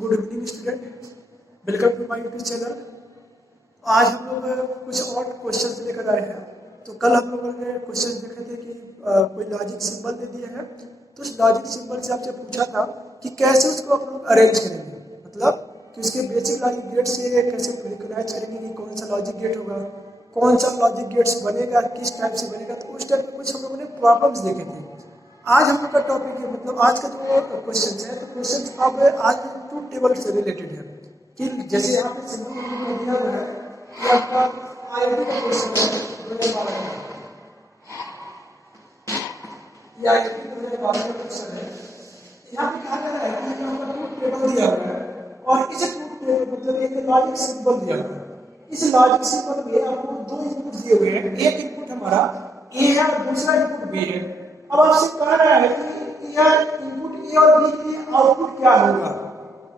Good evening student, welcome to my YouTube channel. आज हम लोग कुछ और क्वेश्चंस लेकर आए हैं। तो कल हम लोगों ने क्वेश्चन देखे थे कि कोई लॉजिक सिंबल दे दिया है, तो उस लॉजिक सिंबल से आपसे पूछा था कि कैसे उसको आप लोग अरेंज करेंगे, मतलब कि उसके बेसिक लॉजिक गेट से कैसे रिकॉग्नाइज करेंगे कि कौन सा लॉजिक गेट होगा, कौन सा लॉजिक गेट्स बनेगा, किस टाइप से बनेगा। तो उस टाइप में कुछ हम लोगों ने प्रॉब्लम्स देखे थे। आज हम लोग का टॉपिक है, मतलब आज का जो क्वेश्चन है, तो क्वेश्चन अब आज ट्रूथ टेबल से रिलेटेड है कि जैसे यहाँ पे सिंपल में दिया हुआ है कि आपका आईआईटी का क्वेश्चन है 2012 का, ये आईआईटी 2012 का क्वेश्चन है। यहाँ पे कहा जा रहा है कि यहाँ पर ट्रूथ टेबल दिया हुआ है और इसे ट्रूथ टेबल मतलब एक लॉजिक सिंबल दिया हुआ है। इस लॉजिक सिंबल में आपको दो इनपुट दिए हुए हैं, एक इनपुट हमारा ए है और दूसरा इनपुट बी है। अब आपसे कह रहा है कि यह इनपुट ए और बी के लिए आउटपुट क्या होगा,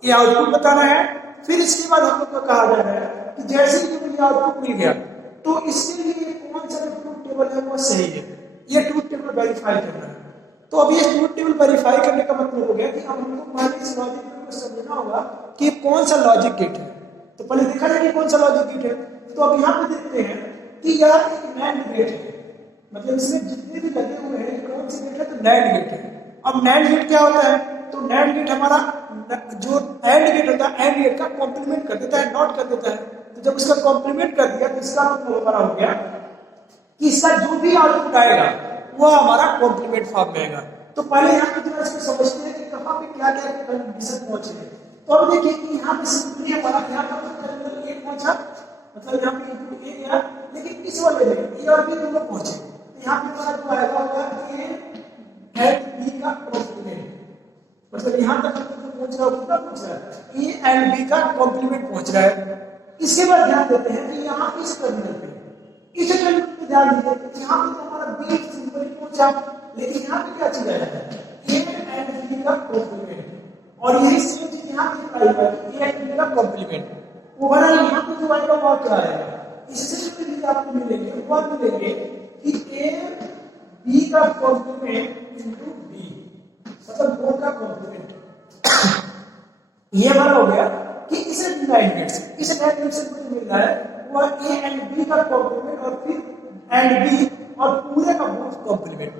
ये आउटपुट बताना है। फिर इसके बाद हम लोग को कहा जा रहा है कि जैसे ही मुझे आउटपुट मिल गया तो इसके लिए कौन सा ट्रूथ टेबल है वो सही है, ये ट्रूथ टेबल वेरीफाई करना है। तो अब ये ट्रूथ टेबल वेरीफाई करने का मतलब हो गया कि अब हमको पहले इस लॉजिक गेट को समझना होगा कि कौन सा लॉजिक गेट है। तो पहले देखा जाए कि कौन सा लॉजिक गेट है। तो अब यहाँ पे देखते हैं कि यह एक नैंड गेट है, मतलब इसमें जितने भी लगे हुए हैं कौन से गेट है, तो नैंड गेट है। अब नैंड गेट क्या होता है, तो नैंड गेट हमारा जो एंड गेट होता है एंड गेट का कॉम्प्लीमेंट कर देता है, नॉट कर देता है। तो जब उसका कॉम्प्लीमेंट कर दिया तो इसका मतलब हमारा हो गया कि इसका जो भी आउटपुट आएगा वो हमारा कॉम्प्लीमेंट फॉर्म में आएगा। तो पहले यहाँ पे जो इसको समझते हैं कि कहाँ पे क्या क्या कंडीशन पहुंचे हैं। तो अब देखिए कि यहाँ पे सिंपली हमारा यहाँ पर टर्मिनल ए पहुंचा, मतलब यहाँ पे इनपुट ए गया, लेकिन इस वाले में ए और बी दोनों पहुंचे। तो यहाँ पे हमारा जो आएगा होगा ए एंड बी का कॉम्प्लीमेंट, मतलब यहाँ तक हम जो पहुंच रहा है कितना पहुंच रहा है, ए एंड बी का कॉम्प्लीमेंट पहुंच रहा है। इसके बाद ध्यान देते हैं कि यहाँ इस टर्मिनल पे ध्यान दीजिए, यहाँ पे तो हमारा बी सिंपली पहुंचा, लेकिन यहाँ पे क्या चीज आया है, ए एंड बी का कॉम्प्लीमेंट। और यही सेम चीज यहाँ पे आएगा कि ए एंड बी का कॉम्प्लीमेंट। ओवरऑल यहाँ पे जो आएगा वो क्या आएगा, इससे जो चीज आपको मिलेंगे वो मिलेंगे कि ए बी का कॉम्प्लीमेंट इनटू बी, मतलब दो का कॉम्प्लीमेंट। ये हमारा हो गया कि इसे नैंड गेट से, इस नैंड गेट से मुझे मिल रहा है वो ए एंड बी का कॉम्प्लीमेंट और फिर एंड बी और पूरे का बोथ कॉम्प्लीमेंट।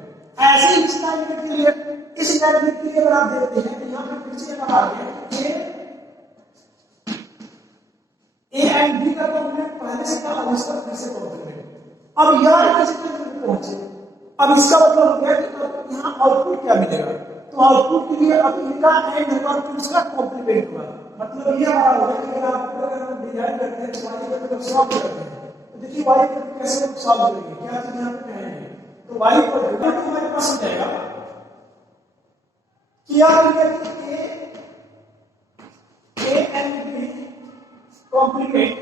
ऐसे ही इस नैंड गेट के लिए, इस नैंड गेट के लिए अगर आप देखते हैं तो यहाँ पे फिर से लगा दिया ए एंड बी का कॉम्प्लीमेंट पहले से था और इसका फिर से कॉम्प्लीमेंट। अब यार किसी तक पहुंचे, अब इसका मतलब हो गया कि अब यहाँ आउटपुट क्या मिलेगा, तो आउटपुट के लिए अब इनका एंड होगा फिर उसका कॉम्प्लीमेंट होगा। मतलब ये हमारा होगा कि अगर आपको अगर हम डिजाइन करते हैं वाई को सॉल्व करते हैं तो देखिए वाई को कैसे सॉल्व करेंगे, क्या चीज यहाँ पे कहेंगे, तो वाई को हमारे पास हो जाएगा कि यार ए एंड बी कॉम्प्लीमेंट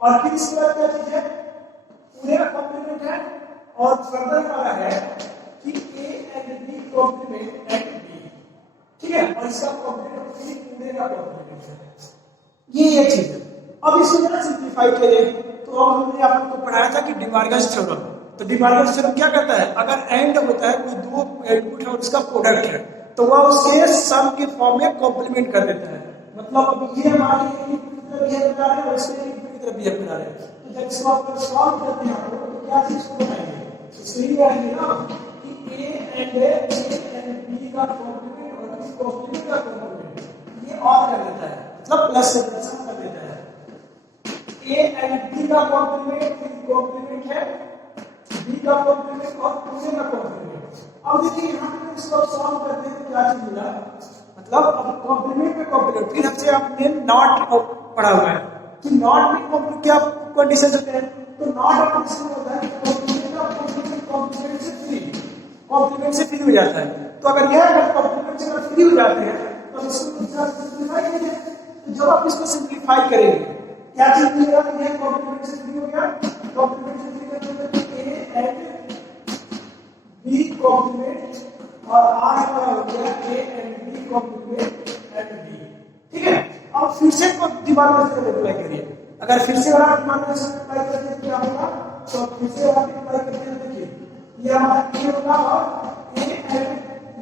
और फिर इसके बाद क्या चीज है, पूरे का कॉम्प्लीमेंट है। और फर्दर हमारा है कि A and B complement and B, ठीक है, और इसका कॉम्प्लीमेंट फिर पूरे का कॉम्प्लीमेंट है। ये चीज है। अब इसको जरा सिंपलीफाई करें तो अब हमने आपको पढ़ाया था कि डिवार्गस थ्योरम। तो डिवार्गस थ्योरम क्या कहता है, अगर एंड होता है कोई दो इनपुट है और उसका प्रोडक्ट है तो वह उसके सम के फॉर्म में कॉम्प्लीमेंट कर देता है। मतलब अब ये हमारे इनपुट की तरफ बिहेव कर रहा है और इसके इनपुट की तरफ बिहेव कर रहा है। तो जब इसको आप सॉल्व करते हैं आप तो क्या चीज को बनाएंगे, इसलिए आएंगे ना कि ए एंड बी का कॉम्प्लीमेंट और इस कॉम्प्लीमेंट का कॉम्प्लीमेंट ये और कर देता है, मतलब प्लस से प्लस कर देता है। ए एंड बी का कॉम्प्लीमेंट फिर कॉम्प्लीमेंट है, बी का कॉम्प्लीमेंट और पूरे का कॉम्प्लीमेंट। अब देखिए यहाँ पे इसको सॉल्व करते हैं क्या चीज मिला, मतलब अब कॉम्प्लीमेंट पे कॉम्प्लीमेंट। फिर हमसे आपने नॉट पढ़ा हुआ है कि नॉट में कॉम्प्लीमेंट क्या कंडीशन होते हैं, तो नॉट कंडीशन होता है कॉम्प्लीमेंट का कॉम्प्लीमेंट कॉम्प्लीमेंट से फ्री, कॉम्प्लीमेंट से फ्री हो जाता है। तो अगर यह कॉम्प्लीमेंट से फ्री हो जाते हैं तो इसको सिंपलीफाई करेंगे। तो जब आप इसको सिंपलीफाई करेंगे क्या चीज मिलेगा, तो यह कॉम्प्लीमेंट से फ्री हो गया, कॉम्प्लीमेंट से फ्री करने पर ए एंड बी कॉम्प्लीमेंट और आर का हो गया A and B complement and B, ठीक है। अब फिर से को डिवार्गस थ्योरम अप्लाई करिए। अगर फिर से आप डिवार्गस थ्योरम अप्लाई करते हैं क्या होगा, तो फिर से आप अप्लाई करते हैं, देखिए ये हमारा ए होगा और ए एंड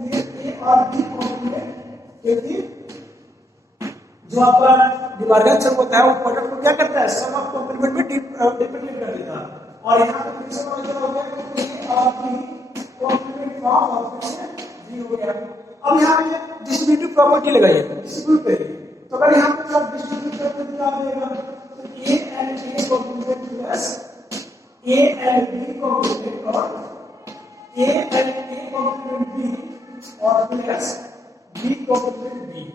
ये ए और बी कॉम्प्लीमेंट के फिर जो आपका डिमॉर्गन थ्योरम होता है वो प्रोडक्ट को क्या करता है, सम ऑफ कॉम्प्लीमेंट में डिपेंडेंट कर देता है। और यहाँ पे फिर से क्या हो गया कि A और B कॉम्प्लीमेंट फॉर्म और फिर से B हो गया। अब यहाँ पे डिस्ट्रीब्यूटिव प्रॉपर्टी लगाइए, डिस्ट्रीब्यूट करिए, तो अगर यहाँ पे आप डिस्ट्रीब्यूट करते हैं क्या आ जाएगा, तो A and A complement plus A and B complement और A and A complement B और प्लस B कॉम्प्लीमेंट B।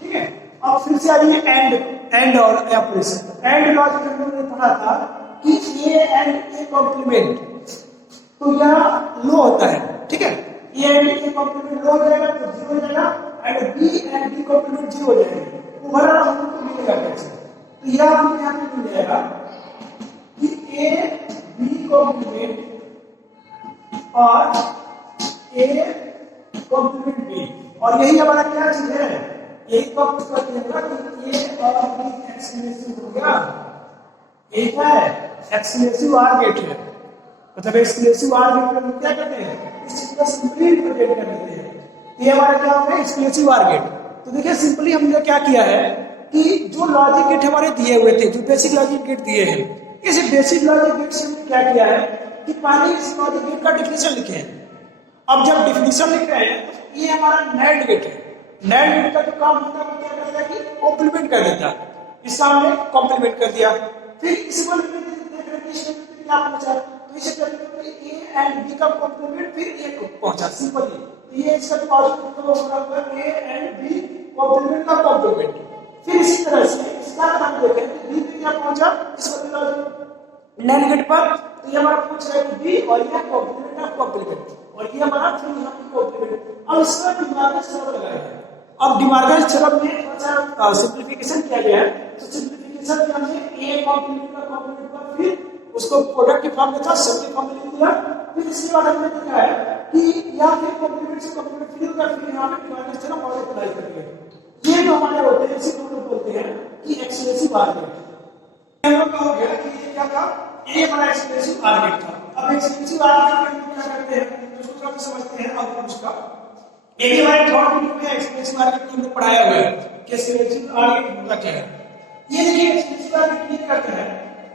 ठीक है, अब फिर से आइए एंड और ऑपरेशन। एंड लॉजिक हमने पढ़ा था कि A and A कॉम्प्लीमेंट तो यह लो होता है, ठीक है, A and A कॉम्प्लीमेंट लो हो जाएगा तो 0 हो जाएगा, and B and B complement 0 हो जाएगा, ओवरऑल हमको मिलेगा कैसे, तो यह हमको यहाँ पे मिल जाएगा कि A B कॉम्प्लीमेंट और A कॉम्प्लीमेंट B, और यही हमारा क्या चीज है, यही तो कर देगा कि A और B एक्सक्लूसिव हो गया। एक है एक्सक्लूसिव आर गेट है, मतलब एक्सक्लूसिव आर गेट में क्या करते हैं, इस चीज को सिंपली रिप्रेजेंट कर देते हैं। ये हमारा क्या होगा, एक्सक्लूसिव आर गेट। तो देखिए सिंपली हमने क्या किया है कि जो लॉजिक गेट हमारे दिए हुए थे, जो बेसिक लॉजिक गेट दिए हैं, इस बेसिक लॉजिक गेट से हमने क्या किया है कि पहले इस लॉजिक गेट का डिफिनेशन लिखे हैं। अब जब डिफिनेशन लिख रहे हैं तो ये हमारा नैंड गेट है। नैंड गेट का जो काम होता है वो क्या करता है कि कॉम्प्लीमेंट कर देता है, इस सामने कॉम्प्लीमेंट कर दिया, फिर इस वाले में देख रहे हैं क्या पहुंचा, तो इसे करके A and B का कॉम्प्लीमेंट फिर A को पहुंचा, सिंपली। तो ये इसका जो आउटपुट होगा A and B कॉम्प्लीमेंट का कॉम्प्लीमेंट। फिर इसी तरह से इसका हम देखें कि B पे क्या पहुंचा, इस वाले नैंड गेट पर, तो ये हमारा पूछ रहा है कि B और ये कॉम्प्लीमेंट ऑफ कॉम्प्लीमेंट, और ये हमारा फिर यहाँ पे कॉम्प्लीमेंट। अब इसका डिमॉर्गन थ्योरम लगाया है। अब डिमॉर्गन थ्योरम में थोड़ा सिंपलीफिकेशन किया गया है, तो सिंपलीफिकेशन में हमने A कॉम्प्लीमेंट का कॉम्प्लीमेंट का फिर उसको प्रोडक्ट के फॉर्म में था, सब के फॉर्म में लिख दिया। फिर इसके बाद हमने देखा है कि यहाँ पे कॉम्प्लीमेंट से कॉम्प्लीमेंट फिर होगा, फिर यहाँ पे डिमॉर्गन थ्योरम और अप्लाई करेंगे। ये जो हमारे होते हैं इसी को हम बोलते हैं कि एक्सक्लूसिव आर्गुमेंट। हम लोग का हो गया कि ये क्या था, A हमारा एक्सक्लूसिव आर्गुमेंट था। अब एक्सक्लूसिव आर्गुमेंट में क्या करते हैं, उसको थोड़ा सा समझते हैं आउटपुट उसका। एक हमारे थर्ड वीडियो में एक्सक्लूसिव आर्गुमेंट हमने पढ़ाया हुआ है कि एक्सक्लूसिव आर्गुमेंट होता क्या है। ये देखिए एक्सक्लूसिव आर्गुमेंट ये करता है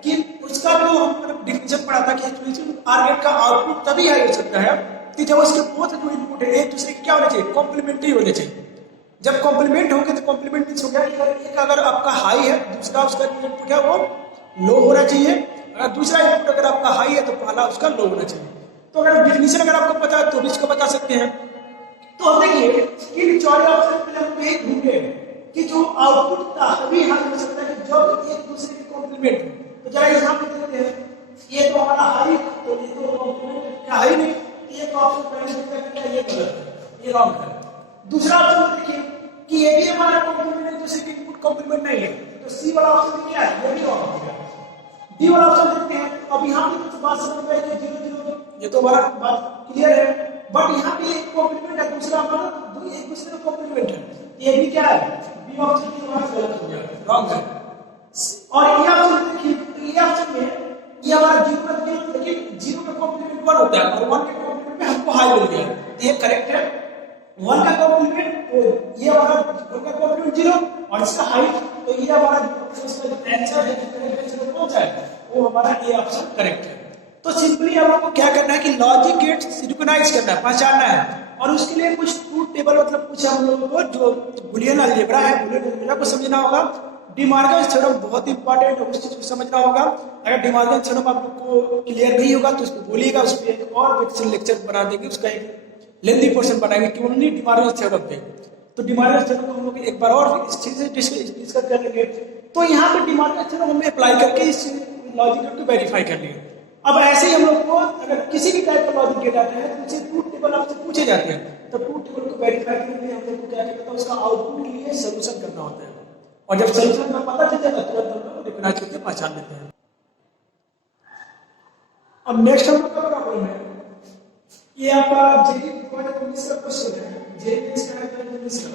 कि उसका जो हमने डिफिनेशन पढ़ा था कि एक्सक्लूसिव आर्गुमेंट का आउटपुट तभी हाई हो सकता है कि जब उसके बोथ जो इनपुट है एक दूसरे के क्या होने चाहिए, कॉम्प्लीमेंट्री होने चाहिए। जब कॉम्प्लीमेंट होंगे तो कॉम्प्लीमेंट मींस हो गया कि एक अगर आपका हाई है, दूसरा उसका जो इनपुट है वो लो होना चाहिए, अगर दूसरा इनपुट अगर आपका हाई है तो पहला उसका लो होना चाहिए। तो अगर डिफिनेशन अगर आपको पता है तो भी इसको बता सकते हैं। तो अब देखिए कि चौड़े ऑप्शन पे हम यही ढूंढे कि जो आउटपुट का तभी हाई हो सकता है जब एक दूसरे के कॉम्प्लीमेंट हो। तो जरा यहाँ पे देखते हैं, ये तो हमारा हाई, तो ये तो कॉम्प्लीमेंट क्या हाई नहीं, ये तो ऑप्शन पहले देखा ये गलत है, ये रॉन्ग है। दूसरा ऑप्शन देखिए कि ये भी हमारा कॉम्प्लीमेंट है, दूसरे के इनपुट कॉम्प्लीमेंट नहीं है, तो सी वाला ऑप्शन क्या है, ये भी रॉन्ग हो गया। डी वाला ऑप्शन देखते हैं, अब यहाँ पे कुछ बात समझ में आई कि 0 0, ये तो हमारा बात क्लियर है, बट यहाँ पे एक कॉम्प्लीमेंट है, दूसरा हमारा एक दूसरे का कॉम्प्लीमेंट है, ये भी क्या है, बी ऑप्शन की बात गलत हो गया, रॉन्ग है। और ये ऑप्शन देखिए, ये ऑप्शन में ये हमारा 0 का दिया, लेकिन 0 का कॉम्प्लीमेंट 1 होता है और 1 के कॉम्प्लीमेंट में हमको हाई मिल गया, ये करेक्ट है। 1 का कॉम्प्लीमेंट, तो ये हमारा 1 का कॉम्प्लीमेंट 0 और इसका हाई, तो ये हमारा इसका आंसर है करेक्ट आंसर कौन सा है, वो हमारा ए ऑप्शन करेक्ट है। तो सिंपली हम लोग को क्या करना है कि लॉजिक गेट्स रिकॉग्नाइज करना है, पहचानना है, और उसके लिए कुछ ट्रूथ टेबल मतलब कुछ हम लोगों को जो बुलियन अलजेब्रा है, बुलियन अलजेब्रा को समझना होगा। डिमॉर्गन थ्योरम बहुत इंपॉर्टेंट है, उस चीज को समझना होगा। अगर डिमॉर्गन थ्योरम आप लोग को क्लियर नहीं होगा तो उसको बोलिएगा, उस पर एक और लेक्चर बना देंगे, उसका एक लेंथी पोर्शन बनाएंगे कि ओनली डिमॉर्गन थ्योरम पे। तो डिमॉर्गन थ्योरम को हम लोग एक बार और इस चीज से डिस्कस कर लेंगे। तो यहाँ पे डिमॉर्गन थ्योरम हमें अप्लाई करके इस लॉजिक गेट को वेरीफाई कर लिए। अब ऐसे ही हम लोग को अगर किसी भी टाइप का लॉजिक गेट आता है तो उसे ट्रूथ टेबल आपसे पूछे जाते हैं, तो ट्रूथ टेबल को वेरीफाई करने के लिए हम लोग को क्या करना है, उसका आउटपुट के लिए सोल्यूशन करना होता है, और जब सोल्यूशन का पता चल जाएगा तुरंत हम लोग रिकॉग्नाइज करके पहचान लेते हैं। अब नेक्स्ट हम लोग का प्रॉब्लम है, ये आपका जेई 2019 का क्वेश्चन है, जेई इसका 2019 का,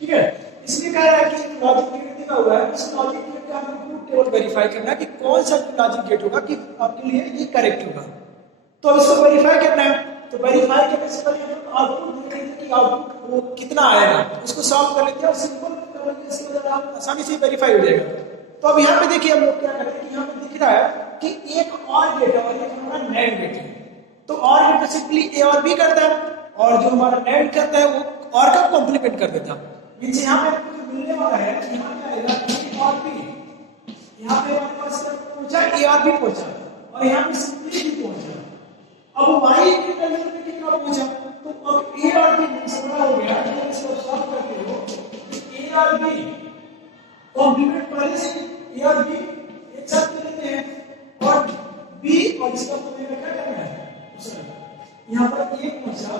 ठीक है। इसमें कह रहा है कि लॉजिक गेट दिया हुआ है, इस लॉजिक गेट का हमें ट्रूथ टेबल वेरीफाई करना है कि कौन सा लॉजिक गेट होगा कि आपके लिए ये करेक्ट होगा। तो इसको वेरीफाई करना है, तो वेरीफाई करने से पहले हम आउटपुट देख लेते हैं कि आउटपुट वो कितना आएगा, उसको सॉल्व कर लेते हैं और सिंपल कर लेते हैं, इसके बाद आप आसानी से वेरीफाई हो जाएगा। तो अब यहाँ पे देखिए हम लोग क्या कर रहे हैं कि यहाँ पे दिख रहा है कि एक और गेट है और एक हमारा नैंड गेट है। तो और गेट में सिंपली ए और बी करता है और जो हमारा नैंड करता है वो और का कॉम्प्लीमेंट कर देता है। मींस यहाँ पे आपको जो मिलने वाला है यहाँ क्या आएगा ए और बी, यहाँ पे हमारे पास पहुंचा ए और बी पहुंचा और यहाँ पे सिंपली बी पहुंचा। अब वाई इक्वल टू कितना पहुंचा, तो अब ए और बी मिक्स हो गया, तो इसको सॉल्व करते हो ए और बी कॉम्प्लीमेंट पहले से ए और बी एक साथ ले लेते हैं और बी और इसका तो मेरा क्या करना है, यहाँ पर ए पहुंचा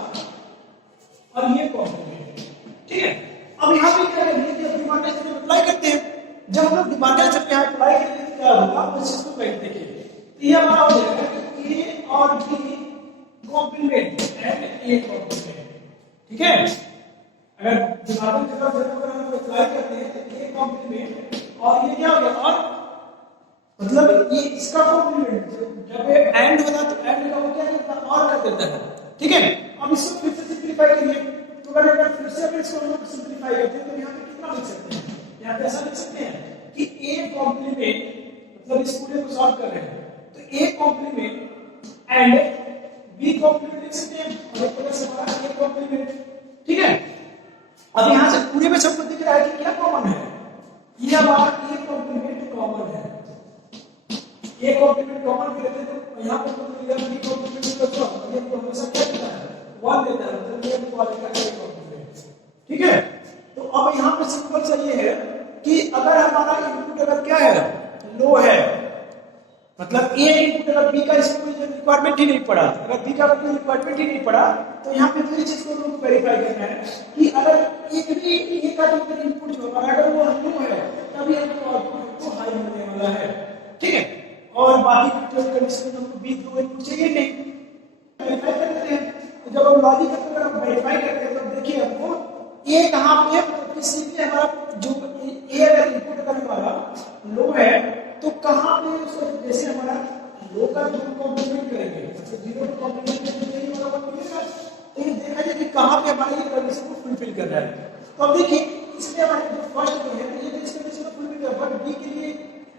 और ये कॉम्प्लीमेंट, ठीक है। अब यहाँ पे क्या करेंगे कि डिमांड से अप्लाई करते हैं, जब हम लोग डिमांड से यहाँ अप्लाई करेंगे तो क्या होगा उस चीज को कहीं देखिए, तो ये हमारा हो जाएगा कि ए और B complement and A complement, ठीक है। अगर डिमांड की तरफ हम अप्लाई करते हैं तो ए कॉम्प्लीमेंट और ये क्या हो गया और मतलब ये इसका कॉम्प्लीमेंट, जब ये एंड होता है तो एंड का वो क्या करता है और कर देता है, ठीक है। अब इसको फिर से सिंपलीफाई करिए, तो अगर फिर से अगर इसको हम लोग सिंपलीफाई करते हैं तो यहाँ पे कितना लिख सकते हैं, यहाँ पे ऐसा लिख सकते हैं कि ए कॉम्प्लीमेंट मतलब इस पूरे को सॉल्व कर रहे हैं तो A complement and B complement लिख सकते हैं और एक तरह से हमारा ए कॉम्प्लीमेंट, ठीक है। अब यहाँ से पूरे में सबको दिख रहा है कि क्या कॉमन है, ये हमारा ए कॉम्प्लीमेंट कॉमन है, ए कॉम्प्लीमेंट कॉमन कर लेते हैं तो यहाँ पर मतलब बी कॉम्प्लीमेंट करते हैं, ये तो हमेशा क्या देता है 1 देता है, तो ये वाले का ए कॉम्प्लीमेंट, ठीक है। तो अब यहाँ पे सिंपल सा ये है कि अगर हमारा इनपुट अगर क्या है लो है, मतलब ए इनपुट अगर बी का इसमें कोई रिक्वायरमेंट ही नहीं पड़ा, अगर बी का कोई रिक्वायरमेंट ही नहीं पड़ा तो यहाँ पे दूसरी चीज को लोग वेरीफाई करना है कि अगर एक भी ए का जो इनपुट जो हमारा अगर वो लो है तभी हमको आउटपुट को हाई मिलने वाला है, ठीक है। और बाकी जो कंडीशन में हमको बी दो इनपुट चाहिए नहीं, वेरीफाई करते हैं। तो जब हम लॉजिक करते हैं हम वेरीफाई करते हैं तो देखिए हमको ए कहां पे है, इसलिए हमारा जो ए अगर इनपुट अगर हमारा लो है तो कहां पे उसको जैसे हमारा लो का जो कॉम्प्लीमेंट करेंगे मतलब जीरो को कॉम्प्लीमेंट करेंगे तो हमारा मिलेगा, तो ये देखा जाए कि कहां पे हमारे ये कंडीशन को फुलफिल कर रहा है। तो अब देखिए इसमें हमारे जो फर्स्ट में है ये इस कंडीशन को फुलफिल कर रहा है बट बी के लिए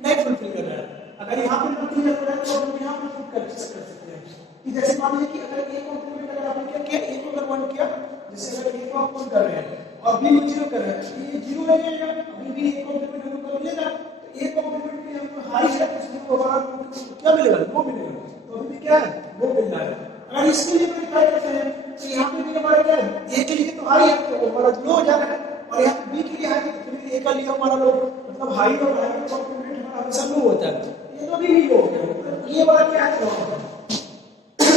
नहीं फुलफिल कर रहा है। अगर यहाँ पे फुलफिल कर रहा है तो हम यहाँ पे फुल कर सकते हैं कि जैसे मान लीजिए कि अगर ए कॉम्प्लीमेंट अगर आपने क्या किया ए को अगर 1 किया, जैसे अगर ए को आप 1 कर रहे हैं और बी को 0 कर रहे हैं तो ये 0 हो जाएगा, अभी भी ए कॉम्प्लीमेंट हमको मिलेगा, तो ए कॉम्प्लीमेंट में हमको हाई है इसको हमारा क्या मिलेगा वो मिलेगा, तो अभी भी क्या है वो मिल रहा है। अगर इसके लिए वेरीफाई करते हैं तो यहाँ पे भी हमारा क्या है ए के लिए तो हाई है तो हमारा लो हो जाना है और यहाँ पे बी के लिए हाई है तो फिर ए का लिए हमारा लो मतलब हाई और हाई का कॉम्प्लीमेंट हमारा हमेशा लो होता है, ये तो भी लो हो गया, मतलब ये वाला क्या है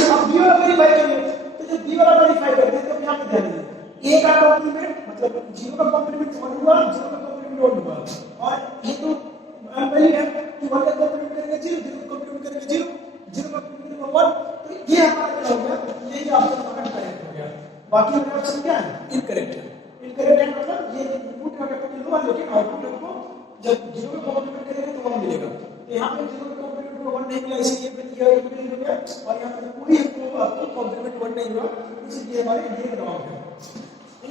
अब बी वाला वेरीफाई करिए तो जब बी वाला वेरीफाई करते हैं तो यहाँ पे ध्यान दीजिए ए का कॉम्प्लीमेंट मतलब 0 का कॉम्प्लीमेंट 1 हुआ 0 का कॉम्प्लीमेंट 1 हुआ और ये तो पहले है कि 1 का कॉम्प्लीमेंट करेंगे 0 0 का कॉम्प्लीमेंट करेंगे 0 0 का कॉम्प्लीमेंट 1, तो ये हमारा क्या हो गया यही ऑप्शन हमारा करेक्ट हो गया। बाकी हमारा ऑप्शन क्या है इनकरेक्ट है, इनकरेक्ट है मतलब ये इनपुट का कॉम्प्लीमेंट लो लेकिन आउटपुट हमको जब 0 का कॉम्प्लीमेंट करेंगे तो 1 मिलेगा, तो यहाँ पे 0 का कॉम्प्लीमेंट को 1 नहीं मिला इसलिए फिर ये इनकरेक्ट हो गया और यहाँ पे पूरी हमको आपको कॉम्प्लीमेंट 1 नहीं हुआ इसलिए हमारे ये रॉन्ग है।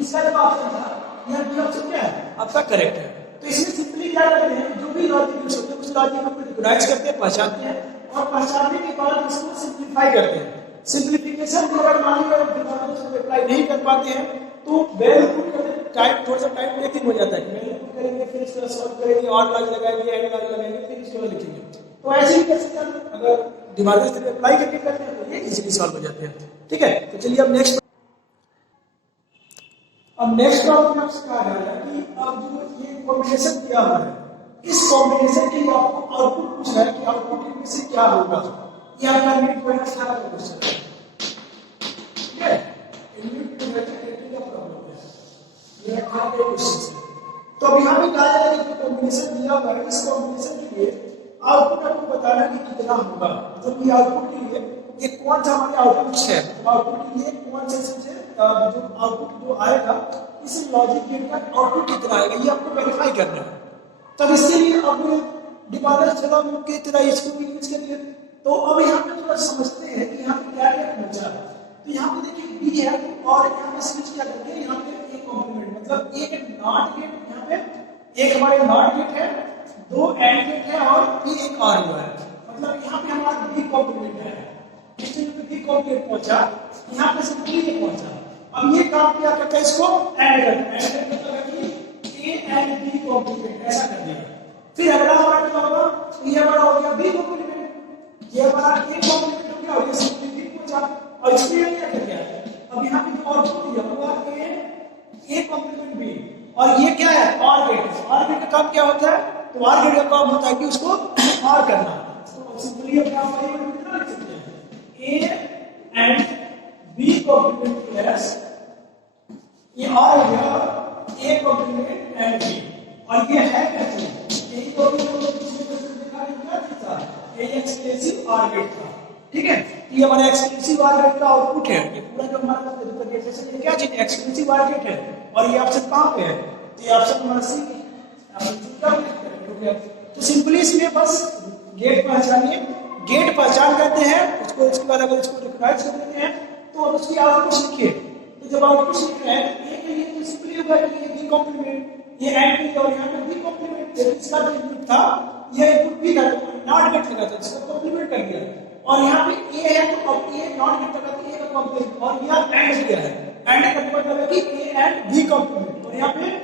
इसका जब ऑप्शन था यहाँ बी ऑप्शन क्या है आपका करेक्ट है। तो इसमें सिंपली क्या करते हैं जो भी लॉजिक यूज होते हैं उस लॉजिक को रिकॉग्नाइज करते हैं पहचानते हैं और पहचानने के बाद इसको सिंपलीफाई करते हैं। सिंपलीफिकेशन को अगर मान लीजिए दिमाग अप्लाई नहीं कर पाते हैं तो वेल पुट करते टाइम थोड़ा सा टाइम टेकिंग हो जाता है, वेल पुट करेंगे फिर इसको सॉल्व करेंगे और लॉजिक लगाएंगे एंड लॉजिक लगाएंगे फिर इसको लिखेंगे, तो ऐसे ही कैसे करते अगर दिमाग से अप्लाई करके करते हैं तो ये इजीली सॉल्व हो जाते हैं, ठीक है। तो चलिए अब नेक्स्ट प्रॉब्लम आपसे कहा जा रहा है कि अब जो ये कॉम्बिनेशन दिया हुआ है इस कॉम्बिनेशन के लिए आपको आउटपुट पूछ रहा है कि आउटपुट इनमें से क्या होगा, ये आपका नीट पॉइंट 18 का क्वेश्चन है, ठीक है। नीट पॉइंट 18 का प्रॉब्लम है, ये 18 के क्वेश्चन है। तो अब यहाँ पे कहा जा रहा है कि कॉम्बिनेशन दिया हुआ है इस कॉम्बिनेशन के लिए आउटपुट आपको बताना है कि कितना होगा, मतलब ये आउटपुट के लिए ये कौन सा हमारे आउटपुट है, आउटपुट के लिए कौन सा सबसे जो आउटपुट जो आएगा इस लॉजिक गेट का आउटपुट कितना आएगा ये आपको वेरीफाई करना है। तब इसके लिए अब डिमांडर थ्योरम की तरह इसको भी यूज करिए। तो अब यहाँ पे थोड़ा समझते हैं कि यहाँ पे क्या क्या बचा है। तो यहाँ पे देखिए बी है और यहाँ पे स्विच क्या करेंगे, यहाँ पे ए कॉम्प्लीमेंट मतलब एक नॉट गेट, यहाँ पे एक हमारे नॉट गेट है, दो एंड गेट है और ये एक आर हुआ है, मतलब यहाँ पे हमारा बी कॉम्प्लीमेंट है। इस टाइम पे बी कॉम्प्लीमेंट पहुंचा, यहाँ पे से बी ये पहुंचा। अब ये काम क्या करता है, इसको ऐड करता है कि ए एंड बी कॉम्प्लीमेंट ऐसा कर दिया। फिर अगला हमारा क्या होगा, तो ये हमारा हो गया बी कॉम्प्लीमेंट, ये हमारा ए कॉम्प्लीमेंट हो गया और ये सिंपली बी पहुंचा। और इसमें क्या कर दिया, अब यहाँ पे जो आउटपुट दिया हुआ ए कॉम्प्लीमेंट बी, और ये क्या है ऑर गेट। ऑर गेट का काम क्या होता है, तो ऑर गेट का काम होता है कि उसको ऑर करना। तो सिंपली अपने आप लिख सकते हैं A and B complement plus ये और हो गया ए कॉम्प्लीमेंट एंड बी। और ये है क्या चीज, यही तो ये एक्सक्लूसिव ऑर गेट था, ठीक है। ये हमारा एक्सक्लूसिव ऑर गेट का आउटपुट है, ये पूरा जो हमारा रिप्रेजेंटेशन क्या चीज एक्सक्लूसिव ऑर गेट है। और ये ऑप्शन कहां पे है, तो ये ऑप्शन हमारा सी है। तो सिंपली इसमें बस गेट पहचानिए, गेट पहचान करते हैं उसको, इसके बाद अगर इसको रिकॉग्नाइज कर देते हैं तो उसकी आउटपुट लिखिए। तो जब आउटपुट लिख रहे हैं ए के लिए तो सिंपली होगा कि ये बी कॉम्प्लीमेंट, ये एंड बी और यहाँ पे बी कॉम्प्लीमेंट, इसका जो इनपुट था ये इनपुट बी था, नॉट गेट लगा था, इसका कॉम्प्लीमेंट कर दिया। और यहाँ पे ए है तो अब ए नॉट गेट लगा तो ए का कॉम्प्लीमेंट, और यहाँ एंड किया है, एंड का मतलब है कि ए एंड बी कॉम्प्लीमेंट। और यहाँ पे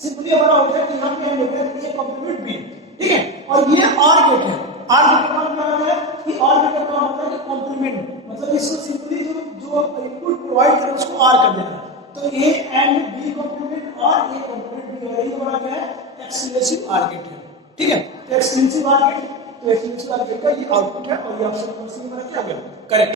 सिंपली हमारा हो गया कि यहाँ पे एंड हो गया ए कॉम्प्लीमेंट बी, ठीक है। और ये ऑर गेट है, ऑर गेट का काम क्या होता है कि ऑर गेट का काम होता है कि कॉम्प्लीमेंट, मतलब इसको सिंपली जो इनपुट प्रोवाइड करे उसको ऑर कर देना। तो ए एंड बी कॉम्प्लीमेंट और ए कॉम्प्लीमेंट बी, और ये हमारा क्या है एक्सक्लूसिव ऑर गेट है, ठीक है। तो एक्सक्लूसिव ऑर गेट, तो एक्सक्लूसिव ऑर गेट का ये आउटपुट है और ये ऑप्शन नंबर सी हमारा क्या हो गया करेक्ट।